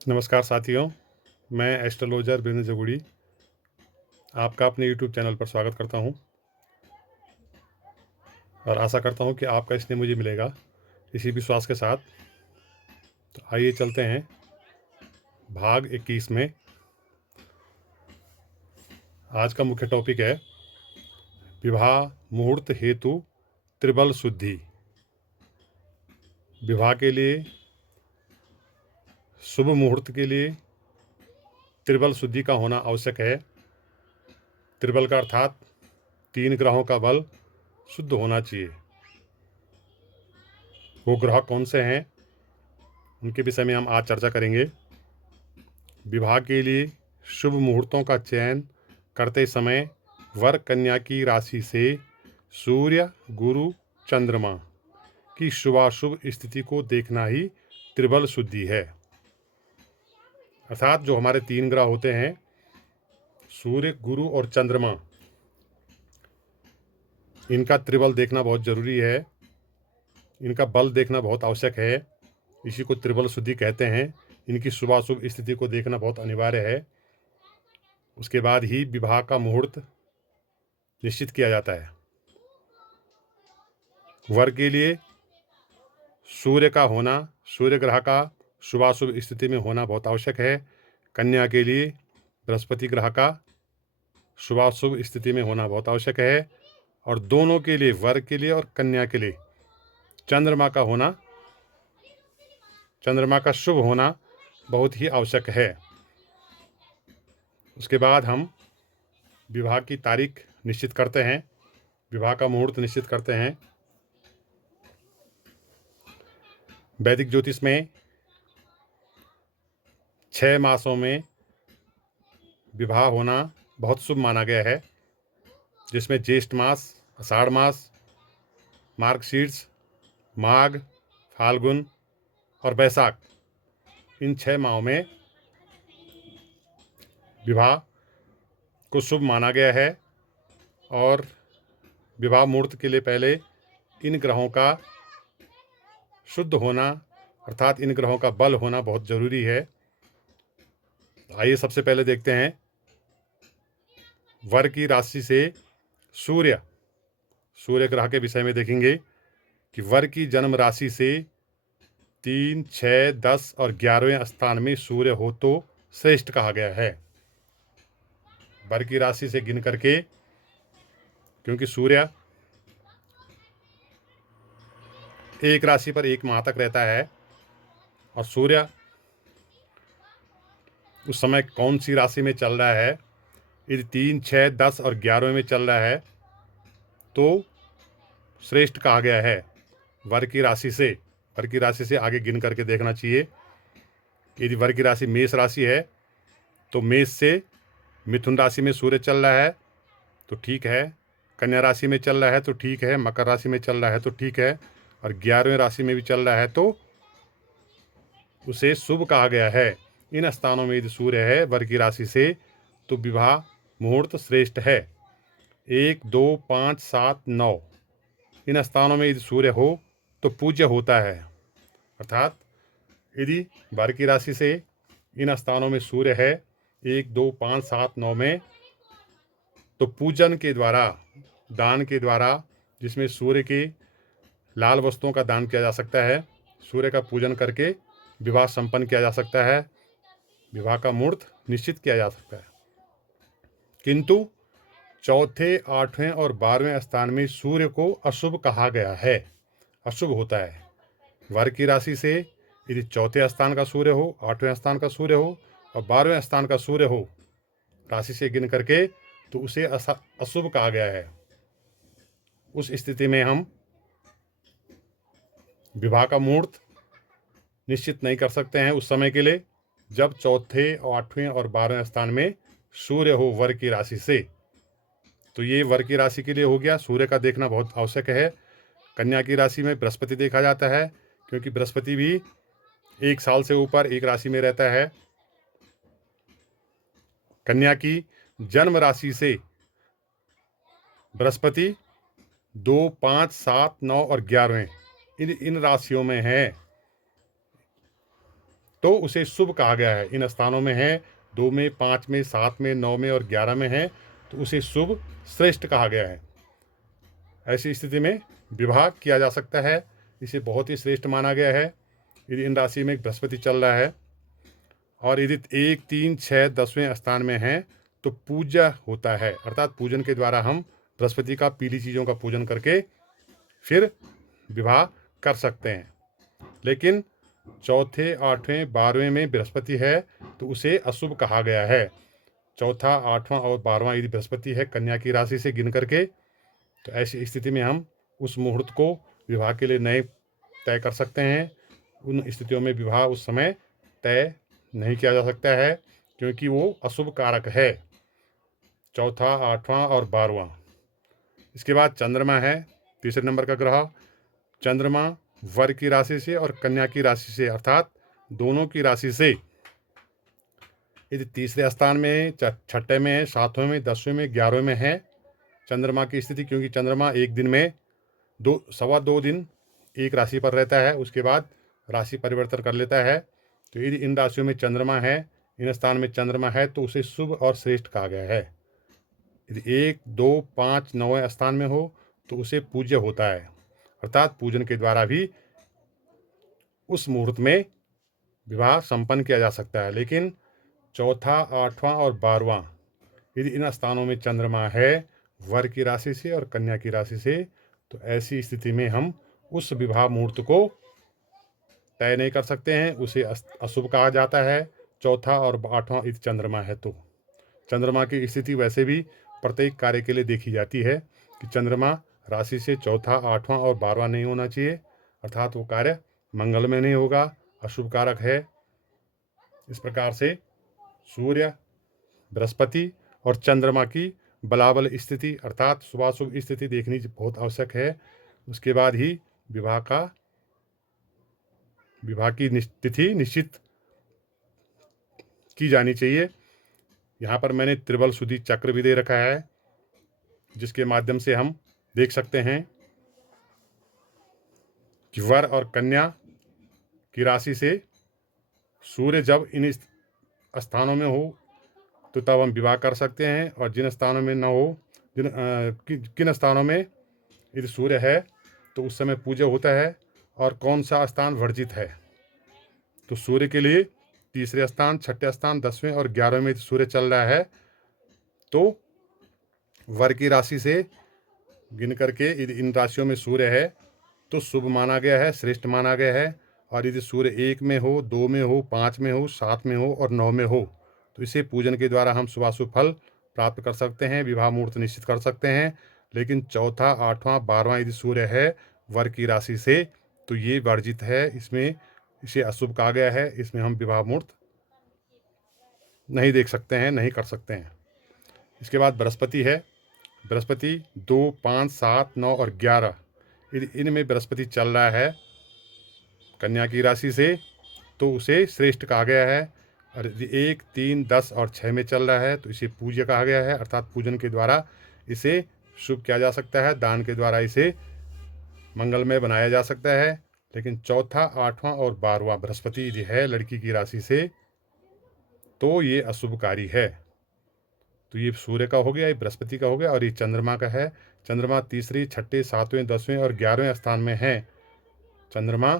नमस्कार साथियों, मैं एस्ट्रोलॉजर बिरन जगुड़ी आपका अपने यूट्यूब चैनल पर स्वागत करता हूं और आशा करता हूं कि आपका इसमें मुझे मिलेगा इसी विश्वास के साथ। तो आइए चलते हैं भाग 21 में। आज का मुख्य टॉपिक है विवाह मुहूर्त हेतु त्रिबल शुद्धि। विवाह के लिए शुभ मुहूर्त के लिए त्रिबल शुद्धि का होना आवश्यक है। त्रिबल का अर्थात 3 ग्रहों का बल शुद्ध होना चाहिए। वो ग्रह कौन से हैं उनके विषय में हम आज चर्चा करेंगे। विवाह के लिए शुभ मुहूर्तों का चयन करते समय वर कन्या की राशि से सूर्य, गुरु, चंद्रमा की शुभाशुभ स्थिति को देखना ही त्रिबल शुद्धि है। अर्थात जो हमारे 3 ग्रह होते हैं, सूर्य, गुरु और चंद्रमा, इनका त्रिबल देखना बहुत जरूरी है। इनका बल देखना बहुत आवश्यक है। इसी को त्रिबल शुद्धि कहते हैं। इनकी शुभाशुभ स्थिति को देखना बहुत अनिवार्य है। उसके बाद ही विवाह का मुहूर्त निश्चित किया जाता है। वर के लिए सूर्य का होना, सूर्य ग्रह का शुभाशुभ स्थिति में होना बहुत आवश्यक है। कन्या के लिए बृहस्पति ग्रह का शुभाशुभ स्थिति में होना बहुत आवश्यक है। और दोनों के लिए, वर के लिए और कन्या के लिए, चंद्रमा का होना, चंद्रमा का शुभ होना बहुत ही आवश्यक है। उसके बाद हम विवाह की तारीख निश्चित करते हैं, विवाह का मुहूर्त निश्चित करते हैं। वैदिक ज्योतिष में 6 मासों में विवाह होना बहुत शुभ माना गया है, जिसमें ज्येष्ठ मास, आषाढ़ मास, मार्गशीर्ष, माघ, फाल्गुन और बैसाख, इन 6 माहों में विवाह को शुभ माना गया है। और विवाह मुहूर्त के लिए पहले इन ग्रहों का शुद्ध होना, अर्थात इन ग्रहों का बल होना बहुत जरूरी है। आइए सबसे पहले देखते हैं वर की राशि से सूर्य, सूर्य ग्रह के विषय में देखेंगे कि वर की जन्म राशि से 3, 6, 10 और 11वें स्थान में सूर्य हो तो श्रेष्ठ कहा गया है। वर की राशि से गिन करके, क्योंकि सूर्य एक राशि पर एक माह तक रहता है और सूर्य उस समय कौन सी राशि में चल रहा है, यदि 3, 6, 10 और 11वें में चल रहा है तो श्रेष्ठ कहा गया है। वर की राशि से, वर की राशि से आगे गिन करके देखना चाहिए। यदि वर की राशि मेष राशि है तो मेष से मिथुन राशि में सूर्य चल रहा है तो ठीक है, कन्या राशि में चल रहा है तो ठीक है, मकर राशि में चल रहा है तो ठीक है, और 11वें राशि में भी चल रहा है तो उसे शुभ कहा गया है। इन स्थानों में यदि सूर्य है वर की राशि से तो विवाह मुहूर्त श्रेष्ठ है। 1, 2, 5, 7, 9, इन स्थानों में यदि सूर्य हो तो पूज्य होता है। अर्थात यदि वर की राशि से इन स्थानों में सूर्य है 1, 2, 5, 7, 9 में, तो पूजन के द्वारा, दान के द्वारा, जिसमें सूर्य की लाल वस्तुओं का दान किया जा सकता है, सूर्य का पूजन करके विवाह संपन्न किया जा सकता है, विवाह का मुहूर्त निश्चित किया जा सकता है। किंतु चौथे, 8वें और 12वें स्थान में सूर्य को अशुभ कहा गया है, अशुभ होता है। वर की राशि से यदि चौथे स्थान का सूर्य हो, 8वें स्थान का सूर्य हो और 12वें स्थान का सूर्य हो राशि से गिन करके, तो उसे अशुभ कहा गया है। उस स्थिति में हम विवाह का मुहूर्त निश्चित नहीं कर सकते हैं उस समय के लिए, जब चौथे, 8वें और 12वें स्थान में सूर्य हो वर की राशि से। तो ये वर की राशि के लिए हो गया। सूर्य का देखना बहुत आवश्यक है। कन्या की राशि में बृहस्पति देखा जाता है, क्योंकि बृहस्पति भी 1 साल से ऊपर एक राशि में रहता है। कन्या की जन्म राशि से बृहस्पति 2, 5, 7, 9 और 11वें इन राशियों में है। तो उसे शुभ कहा गया है। इन स्थानों में है 2 में, 5 में, 7 में, 9 में और 11 में है तो उसे शुभ श्रेष्ठ कहा गया है। ऐसी स्थिति में विवाह किया जा सकता है, इसे बहुत ही श्रेष्ठ माना गया है। यदि इन राशि में बृहस्पति चल रहा है और यदि 1, 3, 6, 10वें स्थान में है तो पूजा होता है, अर्थात पूजन के द्वारा हम बृहस्पति का पीली चीज़ों का पूजन करके फिर विवाह कर सकते हैं। लेकिन चौथे, 8वें, 12वें में बृहस्पति है तो उसे अशुभ कहा गया है। चौथा, 8वां और 12वां यदि बृहस्पति है कन्या की राशि से गिन करके, तो ऐसी स्थिति में हम उस मुहूर्त को विवाह के लिए नए तय कर सकते हैं। उन स्थितियों में विवाह उस समय तय नहीं किया जा सकता है क्योंकि वो अशुभ कारक है, चौथा, 8वां और 12वां। इसके बाद चंद्रमा है, तीसरे नंबर का ग्रह। चंद्रमा वर की राशि से और कन्या की राशि से, अर्थात दोनों की राशि से यदि तीसरे स्थान में है, छठे में है, 7वें में, 10वें में, 11वें में है चंद्रमा की स्थिति, क्योंकि चंद्रमा एक दिन में 2 दिन एक राशि पर रहता है, उसके बाद राशि परिवर्तन कर लेता है। तो यदि इन राशियों में चंद्रमा है, इन स्थान में चंद्रमा है तो उसे शुभ और श्रेष्ठ कहा गया है। यदि 1, 2, 5, 9वें स्थान में हो तो उसे पूज्य होता है, अर्थात पूजन के द्वारा भी उस मुहूर्त में विवाह संपन्न किया जा सकता है। लेकिन चौथा, 8वां और 12वां यदि इन स्थानों में चंद्रमा है वर की राशि से और कन्या की राशि से, तो ऐसी स्थिति में हम उस विवाह मुहूर्त को तय नहीं कर सकते हैं, उसे अशुभ कहा जाता है। चौथा और 8वां यदि चंद्रमा है तो चंद्रमा की स्थिति वैसे भी प्रत्येक कार्य के लिए देखी जाती है कि चंद्रमा राशि से चौथा, 8वां और 12वां नहीं होना चाहिए, अर्थात वो कार्य मंगल में नहीं होगा, अशुभ कारक है। इस प्रकार से सूर्य, बृहस्पति और चंद्रमा की बलाबल स्थिति अर्थात शुभाशुभ स्थिति देखनी बहुत आवश्यक है। उसके बाद ही विवाह की तिथि निश्चित की जानी चाहिए। यहाँ पर मैंने त्रिबल शुद्धि चक्र भी दे रखा है, जिसके माध्यम से हम देख सकते हैं कि वर और कन्या की राशि से सूर्य जब इन स्थानों में हो तो तब हम विवाह कर सकते हैं, और जिन स्थानों में न हो, किन स्थानों में यदि सूर्य है तो उस समय पूजा होता है, और कौन सा स्थान वर्जित है। तो सूर्य के लिए तीसरे स्थान, छठे स्थान, 10वें और 11वें में सूर्य चल रहा है तो वर की राशि से गिन करके यदि इन राशियों में सूर्य है तो शुभ माना गया है, श्रेष्ठ माना गया है। और यदि सूर्य 1 में हो, 2 में हो, 5 में हो, 7 में हो और 9 में हो तो इसे पूजन के द्वारा हम शुभाशुभ फल प्राप्त कर सकते हैं, विवाह मुहूर्त निश्चित कर सकते हैं। लेकिन चौथा, 8वां, 12वां यदि सूर्य है वर की राशि से तो ये वर्जित है, इसमें इसे अशुभ कहा गया है, इसमें हम विवाह मुहूर्त नहीं देख सकते हैं, नहीं कर सकते हैं। इसके बाद बृहस्पति है। बृहस्पति 2, 5, 7, 9 और 11 यदि इनमें बृहस्पति चल रहा है कन्या की राशि से तो उसे श्रेष्ठ कहा गया है। और यदि 1, 3, 10 और 6 में चल रहा है तो इसे पूज्य कहा गया है, अर्थात पूजन के द्वारा इसे शुभ किया जा सकता है, दान के द्वारा इसे मंगलमय बनाया जा सकता है। लेकिन चौथा, 8वां और 12वां बृहस्पति यदि है लड़की की राशि से तो ये अशुभकारी है। तो ये सूर्य का हो गया, ये बृहस्पति का हो गया, और ये चंद्रमा का है। चंद्रमा तीसरी, छठे, 7वें, 10वें और 11वें स्थान में है चंद्रमा,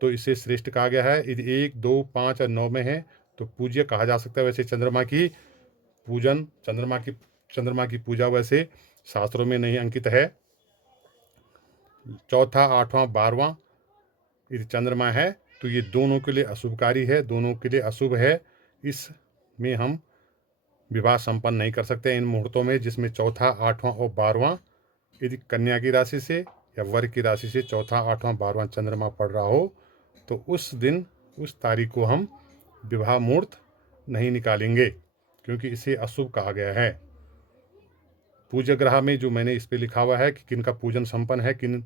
तो इसे श्रेष्ठ कहा गया है। यदि 1, 2, 5 और 9 में है तो पूज्य कहा जा सकता है। वैसे चंद्रमा की पूजा वैसे शास्त्रों में नहीं अंकित है। चौथा, 8वां, 12वां यदि चंद्रमा है तो ये दोनों के लिए अशुभकारी है, दोनों के लिए अशुभ है। इसमें हम विवाह संपन्न नहीं कर सकते इन मुहूर्तों में, जिसमें चौथा, 8वां और 12वां यदि कन्या की राशि से या वर की राशि से चौथा, 8वां, 12वां चंद्रमा पड़ रहा हो तो उस दिन, उस तारीख को हम विवाह मुहूर्त नहीं निकालेंगे, क्योंकि इसे अशुभ कहा गया है। पूज्य ग्रह में जो मैंने इस पे लिखा हुआ है कि किन का पूजन संपन्न है, किन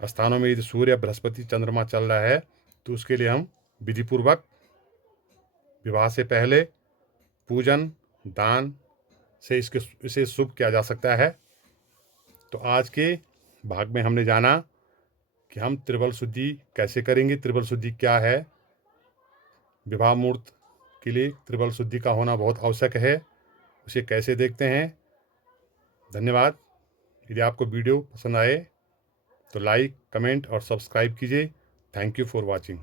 स्थानों में यदि सूर्य, बृहस्पति, चंद्रमा चल रहा है तो उसके लिए हम विधिपूर्वक विवाह से पहले पूजन, दान से इसे शुभ किया जा सकता है। तो आज के भाग में हमने जाना कि हम त्रिबल शुद्धि कैसे करेंगे, त्रिबल शुद्धि क्या है, विवाह मुहूर्त के लिए त्रिबल शुद्धि का होना बहुत आवश्यक है। उसे कैसे देखते हैं? धन्यवाद। यदि आपको वीडियो पसंद आए तो लाइक, कमेंट और सब्सक्राइब कीजिए। Thank you for watching.